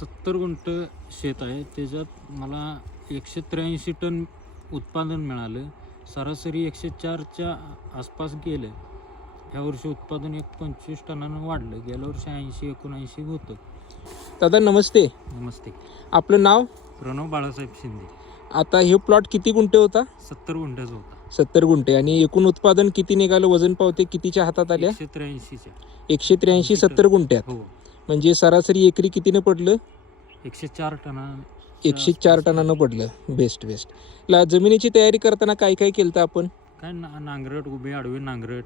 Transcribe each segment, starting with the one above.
सत्तर गुंठ शेत आहे. त्याच्यात मला एकशे त्र्याऐंशी टन उत्पादन मिळालं. सरासरी एकशे चारच्या आसपास गेलं. ह्या वर्षी उत्पादन एक पंचवीस टनानं वाढलं. गेल्या वर्षी ऐंशी एकोणऐंशी होतं. दादा नमस्ते. नमस्ते. आपलं नाव? प्रणव बाळासाहेब शिंदे. आता हे प्लॉट किती गुंठे होता? सत्तर गुंठ्याचा होता. सत्तर गुंठे. आणि एकूण उत्पादन किती निघालं? वजन पावते कितीच्या हातात आल्या? एकशे त्र्याऐंशीच्या. एकशे त्र्याऐंशी सत्तर गुंठ्यात. हो. म्हणजे सरासरी एकरी कितीनं पडलं? एकशे चार टना. एकशे चार टनानं पडलं. बेस्ट बेस्ट ला जमिनीची तयारी करताना काय काय केलं होतं आपण? काय ना नांगरट उभे आडवे नांगरट.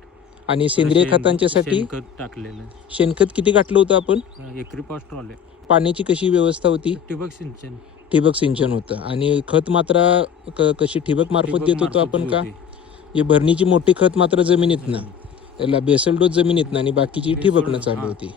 आणि सेंद्रिय शेण- खतांच्यासाठी? शेणखत टाकलेलं. शेणखत किती घातलं होतं आपण? अं, एकरी पाच ट्रॉले. पाण्याची कशी व्यवस्था होती? ठिबक सिंचन. ठिबक सिंचन होतं. आणि खत मात्र क- कशी ठिबक मार्फत ठिबक देत होतो मार्फत आपण का? होते. जे भरणीची मोठी खत मात्र जमिनीतनं. याला बेसल डोस जमिनीतनं आणि बाकीची बेसल ठिबकनं डोस, चालू हां. होती.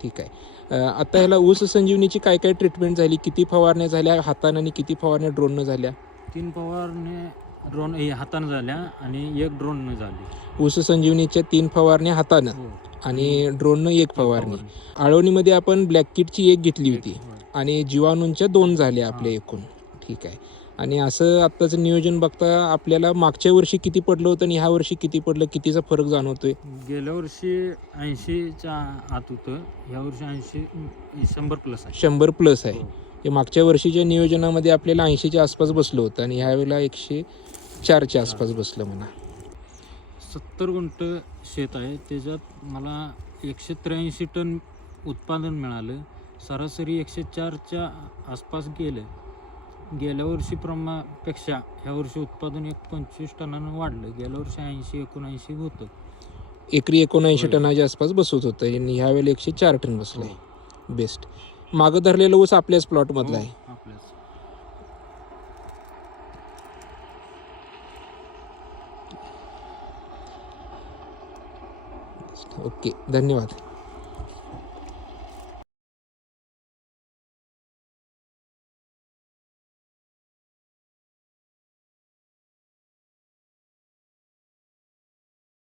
ठीक आहे. आता ह्याला ऊस संजीवनीची काय काय ट्रीटमेंट झाली? किती फवारण्या झाल्या? हातानं आणि किती फवारण्या ड्रोननं झाल्या? तीन पवारने ड्रोन हे हातानं झाल्या आणि एक ड्रोननं झाली. ऊस संजीवनीच्या तीन फवारण्या हातानं हो. आणि ड्रोननं एक फवारणी. आळवणीमध्ये आपण ब्लॅक किटची एक घेतली होती होय. आणि जीवाणूंच्या दोन झाल्या आपल्या एकूण. ठीक आहे. आणि असं आत्ताचं नियोजन बघता आपल्याला मागच्या वर्षी किती पडलं होतं आणि ह्या वर्षी किती पडलं कितीचा फरक जाणवतोय? गेल्या वर्षी ऐंशीच्या आत होतं ह्या वर्षी ऐंशी शंभर प्लस आहे. शंभर प्लस आहे. हो. हे मागच्या वर्षीच्या नियोजनामध्ये आपल्याला ऐंशीच्या आसपास बसलं होतं आणि ह्यावेळेला एकशे चारच्या आसपास बसलं म्हणा. सत्तर गुंठ शेत आहे त्याच्यात मला एकशे त्र्याऐंशी टन उत्पादन मिळालं सरासरी एकशे चारच्या आसपास गेलं. गेल्या वर्षी प्रमा पेक्षा ह्या वर्षी उत्पादन एक पंचवीस टनानं वाढलं. गेल्या वर्षी ऐंशी एकोणऐंशी होतं. एकरी एकोणऐंशी. टनाच्या आसपास बसत होतं. आणि ह्यावेळेला एकशे चार टन बसलं. आहे बेस्ट. मागं धरलेलं ऊस आपल्याच प्लॉटमधला आहे. हो, आपल्याच. ओके धन्यवाद.